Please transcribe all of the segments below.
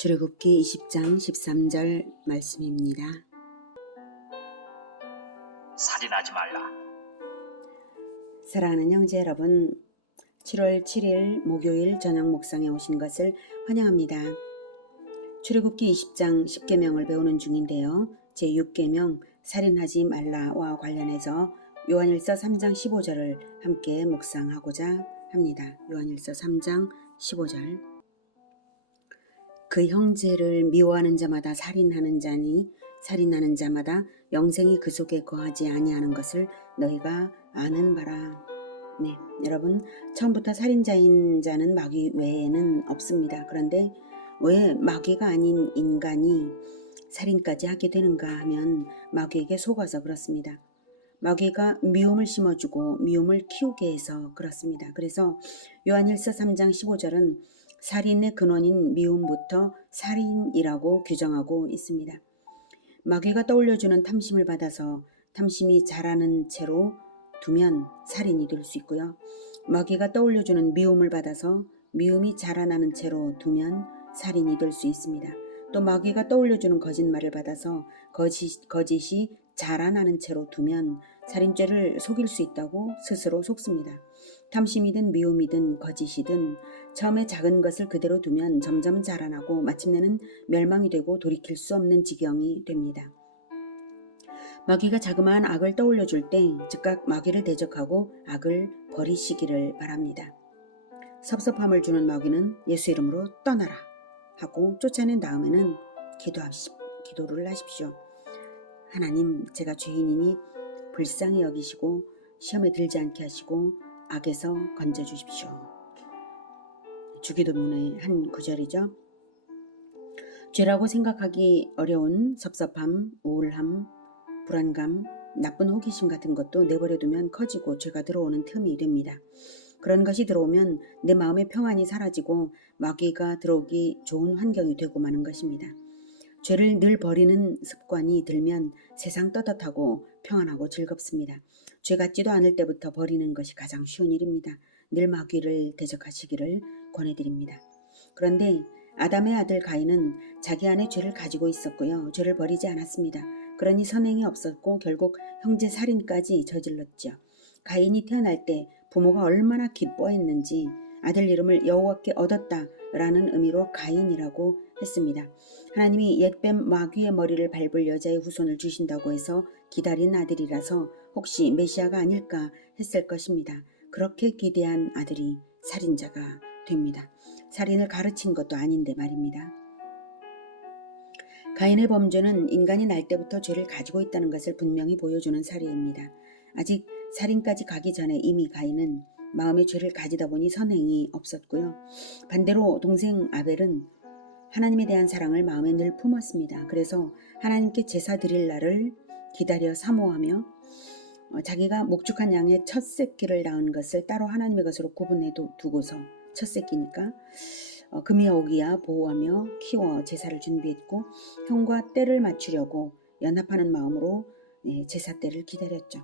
출애굽기 20장 13절 말씀입니다. 살인하지 말라. 사랑하는 형제 여러분, 7월 7일 목요일 저녁 묵상에 오신 것을 환영합니다. 출애굽기 20장 10계명을 배우는 중인데요. 제6계명 살인하지 말라와 관련해서 요한일서 3장 15절을 함께 묵상하고자 합니다. 요한일서 3장 15절. 그 형제를 미워하는 자마다 살인하는 자니 살인하는 자마다 영생이 그 속에 거하지 아니하는 것을 너희가 아는 바라. 네, 여러분, 처음부터 살인자인 자는 마귀 외에는 없습니다. 그런데 왜 마귀가 아닌 인간이 살인까지 하게 되는가 하면 마귀에게 속아서 그렇습니다. 마귀가 미움을 심어주고 미움을 키우게 해서 그렇습니다. 그래서 요한일서 3장 15절은 살인의 근원인 미움부터 살인이라고 규정하고 있습니다. 마귀가 떠올려주는 탐심을 받아서 탐심이 자라는 채로 두면 살인이 될 수 있고요. 마귀가 떠올려주는 미움을 받아서 미움이 자라나는 채로 두면 살인이 될 수 있습니다. 또 마귀가 떠올려주는 거짓말을 받아서 거짓이 자라나는 채로 두면 살인죄를 속일 수 있다고 스스로 속습니다. 탐심이든 미움이든 거짓이든 처음에 작은 것을 그대로 두면 점점 자라나고 마침내는 멸망이 되고 돌이킬 수 없는 지경이 됩니다. 마귀가 자그마한 악을 떠올려줄 때 즉각 마귀를 대적하고 악을 버리시기를 바랍니다. 섭섭함을 주는 마귀는 예수 이름으로 떠나라 하고 쫓아낸 다음에는 기도를 하십시오. 하나님, 제가 죄인이니 불쌍히 여기시고 시험에 들지 않게 하시고 악에서 건져주십시오. 주기도문의 한 구절이죠. 죄라고 생각하기 어려운 섭섭함, 우울함, 불안감, 나쁜 호기심 같은 것도 내버려두면 커지고 죄가 들어오는 틈이 됩니다. 그런 것이 들어오면 내 마음의 평안이 사라지고 마귀가 들어오기 좋은 환경이 되고 마는 것입니다. 죄를 늘 버리는 습관이 들면 세상 떳떳하고 평안하고 즐겁습니다. 죄 같지도 않을 때부터 버리는 것이 가장 쉬운 일입니다. 늘 마귀를 대적하시기를 권해드립니다. 그런데 아담의 아들 가인은 자기 안에 죄를 가지고 있었고요. 죄를 버리지 않았습니다. 그러니 선행이 없었고 결국 형제 살인까지 저질렀죠. 가인이 태어날 때 부모가 얼마나 기뻐했는지 아들 이름을 여호와께 얻었다라는 의미로 가인이라고 했습니다. 하나님이 옛뱀 마귀의 머리를 밟을 여자의 후손을 주신다고 해서 기다린 아들이라서 혹시 메시아가 아닐까 했을 것입니다. 그렇게 기대한 아들이 살인자가 됩니다. 살인을 가르친 것도 아닌데 말입니다. 가인의 범죄는 인간이 날 때부터 죄를 가지고 있다는 것을 분명히 보여주는 사례입니다. 아직 살인까지 가기 전에 이미 가인은 마음의 죄를 가지다 보니 선행이 없었고요. 반대로 동생 아벨은 하나님에 대한 사랑을 마음에 늘 품었습니다. 그래서 하나님께 제사 드릴 날을 기다려 사모하며 자기가 목축한 양의 첫 새끼를 낳은 것을 따로 하나님의 것으로 구분해 두고서 첫 새끼니까 금이 오기야 보호하며 키워 제사를 준비했고 형과 때를 맞추려고 연합하는 마음으로 제사 때를 기다렸죠.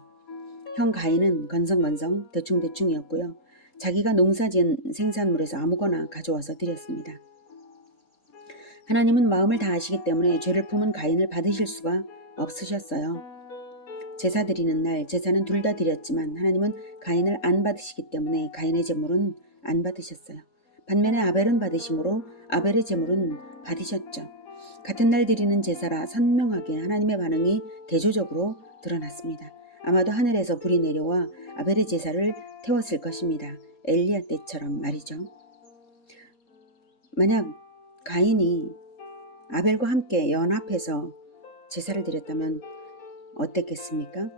형 가인은 건성건성 대충대충이었고요. 자기가 농사지은 생산물에서 아무거나 가져와서 드렸습니다. 하나님은 마음을 다 아시기 때문에 죄를 품은 가인을 받으실 수가 없으셨어요. 제사 드리는 날 제사는 둘 다 드렸지만 하나님은 가인을 안 받으시기 때문에 가인의 제물은 안 받으셨어요. 반면에 아벨은 받으심으로 아벨의 제물은 받으셨죠. 같은 날 드리는 제사라 선명하게 하나님의 반응이 대조적으로 드러났습니다. 아마도 하늘에서 불이 내려와 아벨의 제사를 태웠을 것입니다. 엘리야 때처럼 말이죠. 만약 가인이 아벨과 함께 연합해서 제사를 드렸다면 어땠겠습니까?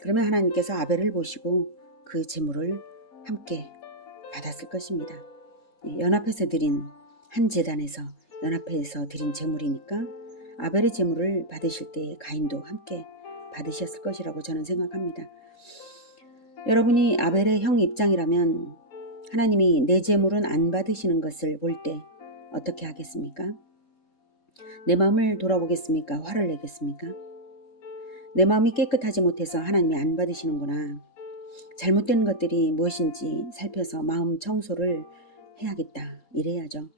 그러면 하나님께서 아벨을 보시고 그 제물을 함께 받았을 것입니다. 연합해서 드린 한 제단에서 연합해서 드린 제물이니까 아벨의 제물을 받으실 때 가인도 함께 받으셨을 것이라고 저는 생각합니다. 여러분이 아벨의 형 입장이라면 하나님이 내 제물은 안 받으시는 것을 볼 때 어떻게 하겠습니까? 내 마음을 돌아보겠습니까? 화를 내겠습니까? 내 마음이 깨끗하지 못해서 하나님이 안 받으시는구나. 잘못된 것들이 무엇인지 살펴서 마음 청소를 해야겠다. 이래야죠.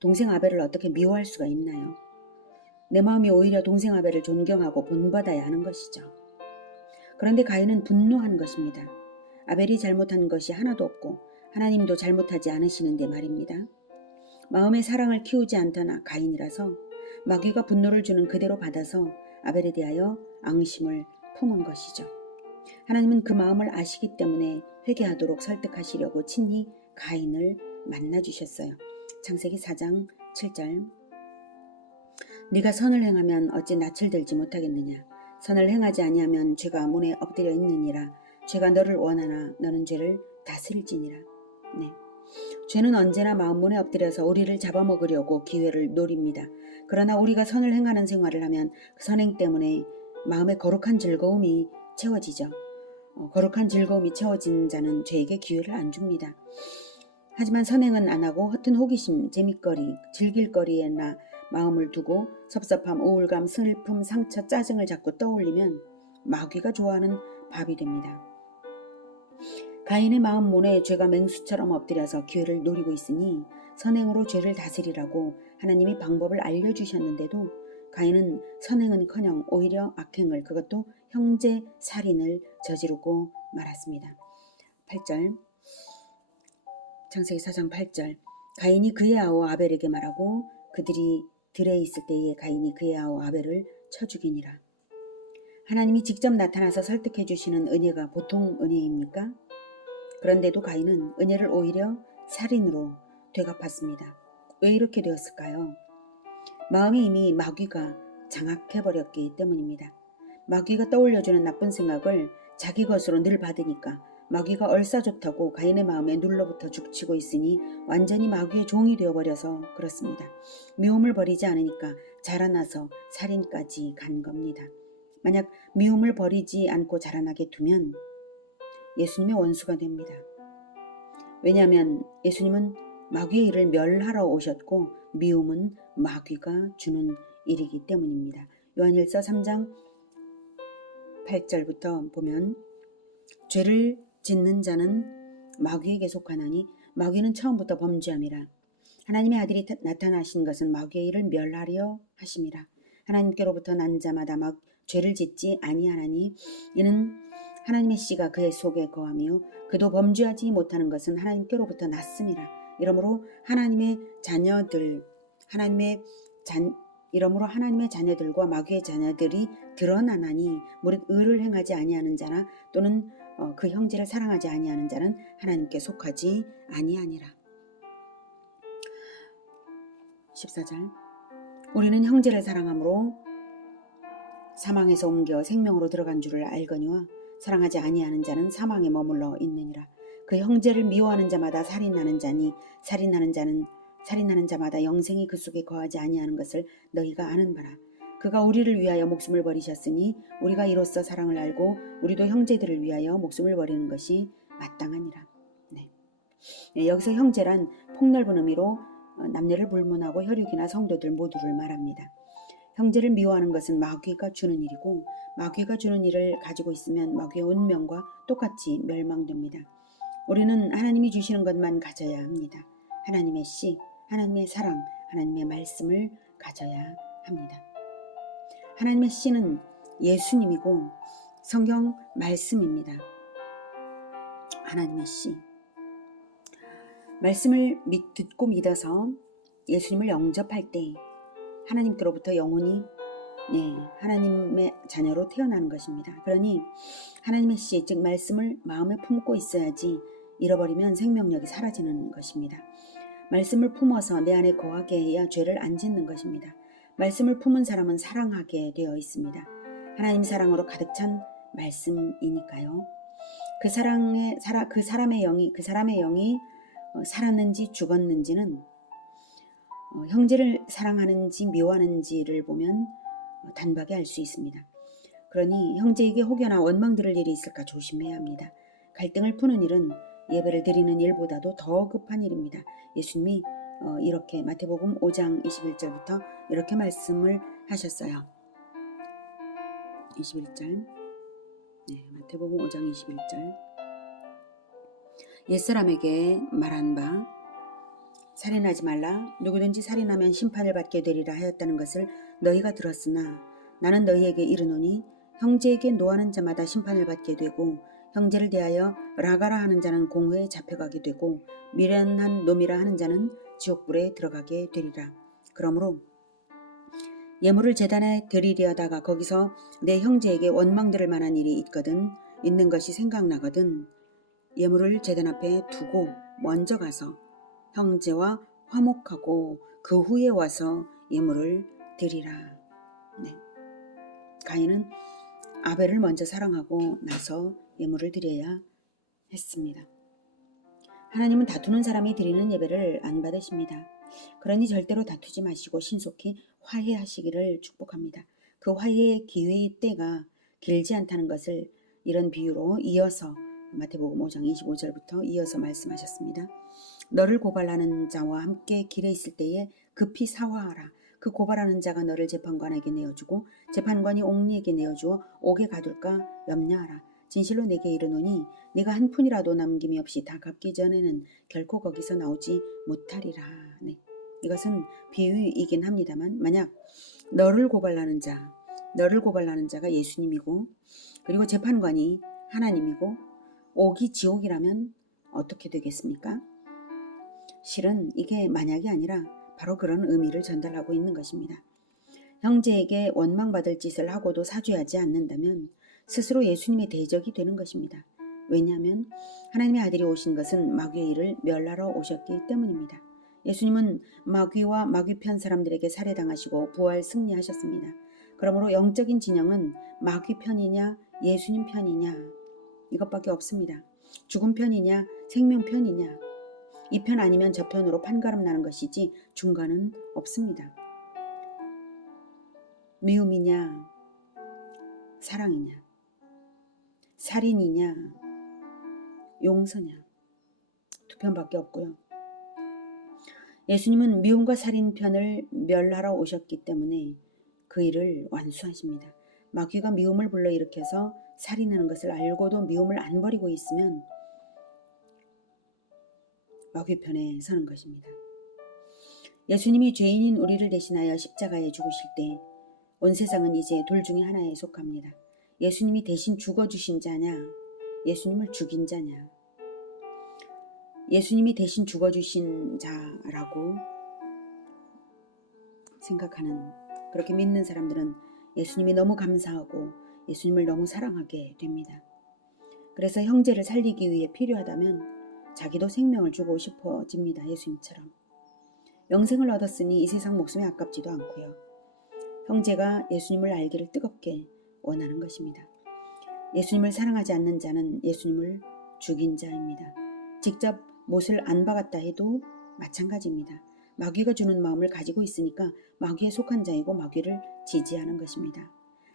동생 아벨을 어떻게 미워할 수가 있나요? 내 마음이 오히려 동생 아벨을 존경하고 본받아야 하는 것이죠. 그런데 가인은 분노한 것입니다. 아벨이 잘못한 것이 하나도 없고 하나님도 잘못하지 않으시는데 말입니다. 마음의 사랑을 키우지 않던 가인이라서 마귀가 분노를 주는 그대로 받아서 아벨에 대하여 앙심을 품은 것이죠. 하나님은 그 마음을 아시기 때문에 회개하도록 설득하시려고 친히 가인을 만나주셨어요. 창세기 4장 7절. 네가 선을 행하면 어찌 낯을 들지 못하겠느냐. 선을 행하지 아니하면 죄가 문에 엎드려 있느니라. 죄가 너를 원하나 너는 죄를 다스릴지니라. 네. 죄는 언제나 마음문에 엎드려서 우리를 잡아먹으려고 기회를 노립니다. 그러나 우리가 선을 행하는 생활을 하면 그 선행 때문에 마음의 거룩한 즐거움이 채워지죠. 거룩한 즐거움이 채워진 자는 죄에게 기회를 안 줍니다. 하지만 선행은 안 하고 허튼 호기심, 재밌거리, 즐길거리에나 마음을 두고 섭섭함, 우울감, 슬픔, 상처, 짜증을 자꾸 떠올리면 마귀가 좋아하는 밥이 됩니다. 가인의 마음문에 죄가 맹수처럼 엎드려서 기회를 노리고 있으니 선행으로 죄를 다스리라고 하나님이 방법을 알려주셨는데도 가인은 선행은커녕 오히려 악행을, 그것도 형제 살인을 저지르고 말았습니다. 8절, 창세기 4장 8절. 가인이 그의 아우 아벨에게 말하고 그들이 들에 있을 때에 가인이 그의 아우 아벨을 쳐 죽이니라. 하나님이 직접 나타나서 설득해 주시는 은혜가 보통 은혜입니까? 그런데도 가인은 은혜를 오히려 살인으로 되갚았습니다. 왜 이렇게 되었을까요? 마음에 이미 마귀가 장악해버렸기 때문입니다. 마귀가 떠올려주는 나쁜 생각을 자기 것으로 늘 받으니까 마귀가 얼싸 좋다고 가인의 마음에 눌러붙어 죽치고 있으니 완전히 마귀의 종이 되어버려서 그렇습니다. 미움을 버리지 않으니까 자라나서 살인까지 간 겁니다. 만약 미움을 버리지 않고 자라나게 두면 예수님의 원수가 됩니다. 왜냐하면 예수님은 마귀의 일을 멸하러 오셨고 미움은 마귀가 주는 일이기 때문입니다. 요한일서 3장 8절부터 보면 죄를 짓는 자는 마귀에게 속하나니 마귀는 처음부터 범죄함이라. 하나님의 아들이 나타나신 것은 마귀의 일을 멸하려 하심이라. 하나님께로부터 난 자마다 죄를 짓지 아니하나니 이는 하나님의 씨가 그의 속에 거하며 그도 범죄하지 못하는 것은 하나님께로부터 났음이라. 이러므로 하나님의 자녀들과 마귀의 자녀들이 드러나나니 무릇 의를 행하지 아니하는 자나 또는 그 형제를 사랑하지 아니하는 자는 하나님께 속하지 아니하니라. 14절. 우리는 형제를 사랑함으로 사망에서 옮겨 생명으로 들어간 줄을 알거니와 사랑하지 아니하는 자는 사망에 머물러 있느니라. 그 형제를 미워하는 자마다 살인하는 자니 살인하는 자마다 영생이 그 속에 거하지 아니하는 것을 너희가 아는 바라. 그가 우리를 위하여 목숨을 버리셨으니 우리가 이로써 사랑을 알고 우리도 형제들을 위하여 목숨을 버리는 것이 마땅하니라. 네, 여기서 형제란 폭넓은 의미로 남녀를 불문하고 혈육이나 성도들 모두를 말합니다. 형제를 미워하는 것은 마귀가 주는 일이고 마귀가 주는 일을 가지고 있으면 마귀의 운명과 똑같이 멸망됩니다. 우리는 하나님이 주시는 것만 가져야 합니다. 하나님의 씨, 하나님의 사랑, 하나님의 말씀을 가져야 합니다. 하나님의 씨는 예수님이고 성경 말씀입니다. 하나님의 씨. 말씀을 듣고 믿어서 예수님을 영접할 때 하나님께로부터 영혼이 하나님의 자녀로 태어나는 것입니다. 그러니 하나님의 씨, 즉 말씀을 마음에 품고 있어야지 잃어버리면 생명력이 사라지는 것입니다. 말씀을 품어서 내 안에 거하게 해야 죄를 안 짓는 것입니다. 말씀을 품은 사람은 사랑하게 되어 있습니다. 하나님 사랑으로 가득 찬 말씀이니까요. 그 사람의 영이 살았는지 죽었는지는 형제를 사랑하는지 미워하는지를 보면 단박에 알 수 있습니다. 그러니 형제에게 혹여나 원망 들을 일이 있을까 조심해야 합니다. 갈등을 푸는 일은 예배를 드리는 일보다도 더 급한 일입니다. 예수님이 이렇게 마태복음 5장 21절부터 이렇게 말씀을 하셨어요. 21절. 마태복음 5장 21절. 옛사람에게 말한 바 살인하지 말라. 누구든지 살인하면 심판을 받게 되리라 하였다는 것을 너희가 들었으나 나는 너희에게 이르노니 형제에게 노하는 자마다 심판을 받게 되고 형제를 대하여 라가라 하는 자는 공회에 잡혀가게 되고 미련한 놈이라 하는 자는 지옥불에 들어가게 되리라. 그러므로 예물을 제단에 드리려다가 거기서 내 형제에게 원망 들을 만한 일이 있는 것이 생각나거든 예물을 제단 앞에 두고 먼저 가서 형제와 화목하고 그 후에 와서 예물을 드리라. 네. 가인은 아벨을 먼저 사랑하고 나서 예물을 드려야 했습니다. 하나님은 다투는 사람이 드리는 예배를 안 받으십니다. 그러니 절대로 다투지 마시고 신속히 화해하시기를 축복합니다. 그 화해의 기회의 때가 길지 않다는 것을 이런 비유로 이어서 마태복음 5장 25절부터 이어서 말씀하셨습니다. 너를 고발하는 자와 함께 길에 있을 때에 급히 사화하라. 그 고발하는 자가 너를 재판관에게 내어주고 재판관이 옥리에게 내어주어 옥에 가둘까 염려하라. 진실로 내게 이르노니 네가 한 푼이라도 남김이 없이 다 갚기 전에는 결코 거기서 나오지 못하리라. 네. 이것은 비유이긴 합니다만 만약 너를 고발하는 자가 예수님이고 그리고 재판관이 하나님이고 옥이 지옥이라면 어떻게 되겠습니까? 실은 이게 만약이 아니라 바로 그런 의미를 전달하고 있는 것입니다. 형제에게 원망받을 짓을 하고도 사죄하지 않는다면 스스로 예수님의 대적이 되는 것입니다. 왜냐하면 하나님의 아들이 오신 것은 마귀의 일을 멸하러 오셨기 때문입니다. 예수님은 마귀와 마귀편 사람들에게 살해당하시고 부활 승리하셨습니다. 그러므로 영적인 진영은 마귀 편이냐 예수님 편이냐 이것밖에 없습니다. 죽음 편이냐 생명 편이냐 이 편 아니면 저 편으로 판가름 나는 것이지 중간은 없습니다. 미움이냐 사랑이냐 살인이냐 용서냐 두 편밖에 없고요. 예수님은 미움과 살인 편을 멸하러 오셨기 때문에 그 일을 완수하십니다. 마귀가 미움을 불러일으켜서 살인하는 것을 알고도 미움을 안 버리고 있으면 마귀 편에 서는 것입니다. 예수님이 죄인인 우리를 대신하여 십자가에 죽으실 때 온 세상은 이제 둘 중에 하나에 속합니다. 예수님이 대신 죽어주신 자냐 예수님을 죽인 자냐 예수님이 대신 죽어주신 자라고 생각하는 그렇게 믿는 사람들은 예수님이 너무 감사하고 예수님을 너무 사랑하게 됩니다. 그래서 형제를 살리기 위해 필요하다면 자기도 생명을 주고 싶어집니다. 예수님처럼. 영생을 얻었으니 이 세상 목숨에 아깝지도 않고요. 형제가 예수님을 알기를 뜨겁게 원하는 것입니다. 예수님을 사랑하지 않는 자는 예수님을 죽인 자입니다. 직접 못을 안 박았다 해도 마찬가지입니다. 마귀가 주는 마음을 가지고 있으니까 마귀에 속한 자이고 마귀를 지지하는 것입니다.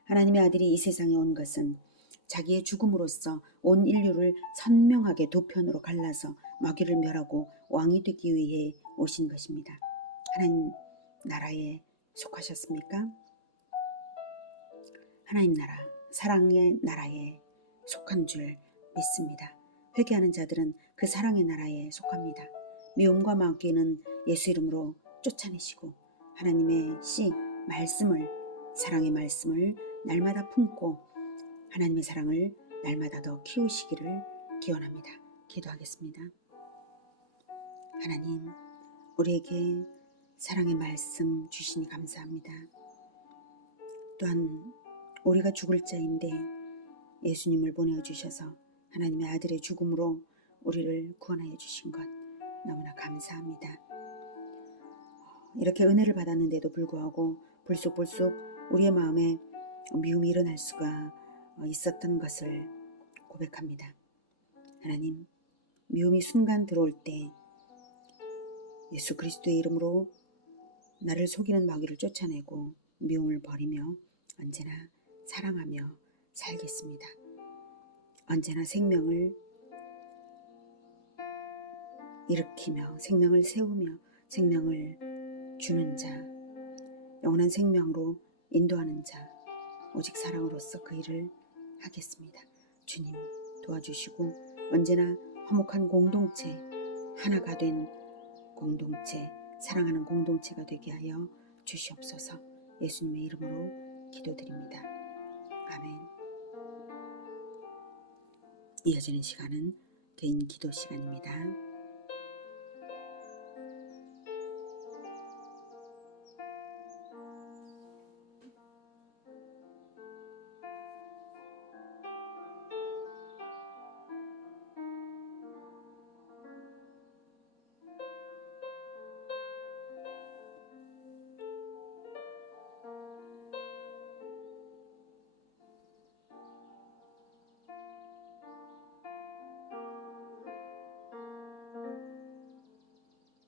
하나님의 아들이 이 세상에 온 것은 자기의 죽음으로써 온 인류를 선명하게 두 편으로 갈라서 마귀를 멸하고 왕이 되기 위해 오신 것입니다. 하나님 나라에 속하셨습니까? 하나님 나라, 사랑의 나라에 속한 줄 믿습니다. 회개하는 자들은 그 사랑의 나라에 속합니다. 미움과 마귀는 예수 이름으로 쫓아내시고 하나님의 씨, 말씀을, 사랑의 말씀을 날마다 품고 하나님의 사랑을 날마다 더 키우시기를 기원합니다. 기도하겠습니다. 하나님, 우리에게 사랑의 말씀 주시니 감사합니다. 또한 우리가 죽을 자인데 예수님을 보내주셔서 하나님의 아들의 죽음으로 우리를 구원하여 주신 것 너무나 감사합니다. 이렇게 은혜를 받았는데도 불구하고 불쑥불쑥 우리의 마음에 미움이 일어날 수가 있었던 것을 고백합니다. 하나님, 미움이 순간 들어올 때 예수 그리스도의 이름으로 나를 속이는 마귀를 쫓아내고 미움을 버리며 언제나 사랑하며 살겠습니다. 언제나 생명을 일으키며 생명을 세우며 생명을 주는 자, 영원한 생명으로 인도하는 자, 오직 사랑으로서 그 일을 하겠습니다. 주님 도와주시고 언제나 화목한 공동체, 하나가 된 공동체, 사랑하는 공동체가 되게 하여 주시옵소서. 예수님의 이름으로 기도드립니다. 아멘. 이어지는 시간은 개인 기도 시간입니다.